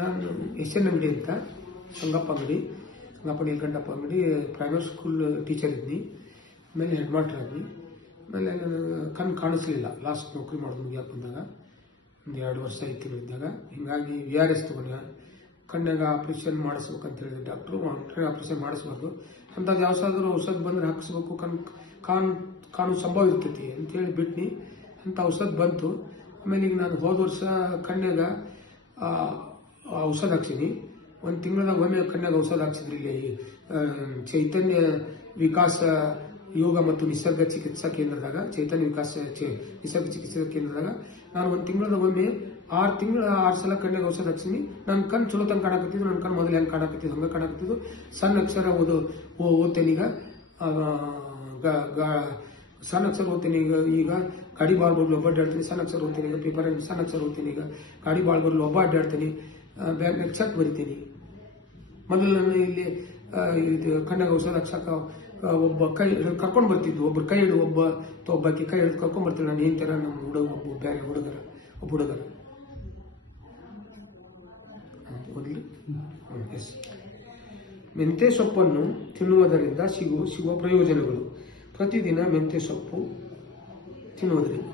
ನಾನು S N ಅಂಗಡಿ ಅಂತ, ಸಂಗಪ್ಪ ಅಂಗಡಿ, ಸಂಗಪ್ಪ ನೀಲ್ಕಂಠಪ್ಪ ಅಂಗಡಿ ಪ್ರೈವೇಟ್ ಸ್ಕೂಲ್ ಟೀಚರ್ ಇದ್ನಿ, ಆಮೇಲೆ ಹೆಡ್ ಮಾಸ್ಟರ್ ಆದ್ನಿ. ಆಮೇಲೆ ಕಣ್ಣು ಕಾಣಿಸ್ಲಿಲ್ಲ. ಲಾಸ್ಟ್ ನೌಕರಿ ಮಾಡೋದು ಮುಗಿಯಕ್ಕೆ ಬಂದಾಗ, ಒಂದು ಎರಡು ವರ್ಷ ಇತ್ತು ಇದ್ದಾಗ. ಹಿಂಗಾಗಿ ವಿ ಆರ್ ಎಸ್ ತೊಗೊಂಡ. ಕಣ್ಣಾಗ ಆಪ್ರೇಷನ್ ಮಾಡಿಸ್ಬೇಕಂತ ಹೇಳಿದ್ರು ಡಾಕ್ಟ್ರು ಕಣ್ಣಾಗ ಆಪ್ರೇಷನ್ ಮಾಡಿಸ್ಬಾರ್ದು. ಅಂಥದ್ದು ಯಾವ್ದಾದ್ರು ಔಷಧ ಬಂದರೆ ಹಾಕಿಸ್ಬೇಕು. ಕಣ್ ಕಾನ್ ಕಾಣು ಸಂಭವ ಇರ್ತೈತಿ ಅಂತೇಳಿ ಬಿಟ್ನಿ. ಅಂತ ಔಷಧ ಬಂತು. ಆಮೇಲೆ ಈಗ ನಾನು ಹೋದ ವರ್ಷ ಕಣ್ಣಾಗ ಔಷಧ ಹಾಕ್ಸೀನಿ ಒಂದು ತಿಂಗಳದಾಗ ಒಮ್ಮೆ ಕಣ್ಣಾಗ ಔಷಧ ಹಾಕ್ಸಿದ್ರಿ ಇಲ್ಲಿ ಚೈತನ್ಯ ವಿಕಾಸ ಯೋಗ ಮತ್ತು ನಿಸರ್ಗ ಚಿಕಿತ್ಸಾ ಕೇಂದ್ರದಾಗ, ಚೈತನ್ಯ ವಿಕಾಸ ನಿಸರ್ಗ ಚಿಕಿತ್ಸಾ ಕೇಂದ್ರದಾಗ ನಾನು ಒಂದು ತಿಂಗಳದ ಒಮ್ಮೆ ಆರು ತಿಂಗಳ, ಆರು ಸಲ ಕಣ್ಣಿಗೆ ಔಷಧ ಹಚ್ಚಿನಿ ನನ್ನ ಕಣ್ಣು ಚಲೋ ತಂಗ ಕಾಣಕತ್ತಿದ್ದು ನನ್ನ ಕಣ್ಣು ಮೊದಲು ಹೆಂಗೆ ಕಾಣಕತ್ತಿದ್ದು ಹಂಗೆ ಕಾಣಕತ್ತಿದ್ದು ಸಣ್ಣ ಅಕ್ಷರ ಓದು, ಓ- ಓದ್ತೇನೀಗ ಸಣ್ಣ ಅಕ್ಷರ ಓದ್ತೀನಿ ಈಗ ಈಗ ಗಾಡಿ ಬಾಳ್ ಬರಲು ಒಬ್ಬ ಅಡ್ಡಾಡ್ತೀನಿ ಸಣ್ಣ ಅಕ್ಷರ ಓದ್ತೀನಿ ಈಗ, ಪೇಪರ್, ಸಣ್ಣ ಅಕ್ಷರ ಓದ್ತೀನಿ ಈಗ ಗಾಡಿ ಬಾಳ್ ಬರಲು ಒಬ್ಬ ಅಡ್ಡಾಡ್ತೀನಿ ಬ್ಯಾಂಕ್ನಾಗ ಚೆಕ್ ಬರಿತೀನಿ. ಮೊದಲು ನಾನು ಇಲ್ಲಿ ಇದು ಕಣ್ಣಾಗ ಔಷಧ ಹಚ್ಚಕ ಒಬ್ಬ ಕೈ ಕರ್ಕೊಂಡು ಬರ್ತಿದ್ವು. ಒಬ್ರು ಕೈ ಹಿಡಿದು ಒಬ್ಬ ಒಬ್ಬಾಕಿ ಕೈ ಹಿಡಿದು ಕರ್ಕೊಂಡು ಬರ್ತೀನಿ ನಾನು ಈ ತರ ನಮ್ಮ ಹುಡುಗ ಒಬ್ಬ ಬೇರೆ ಹುಡುಗರ ಒಬ್ಬ ಹುಡುಗರ. ಹ್ಮ್, ಮೆಂತ್ಯ ಸೊಪ್ಪನ್ನು ತಿನ್ನುವುದರಿಂದ ಸಿಗುವ ಸಿಗುವ ಪ್ರಯೋಜನಗಳು. ಪ್ರತಿದಿನ ಮೆಂತ್ಯ ಸೊಪ್ಪು ತಿನ್ನುವುದರಿಂದ.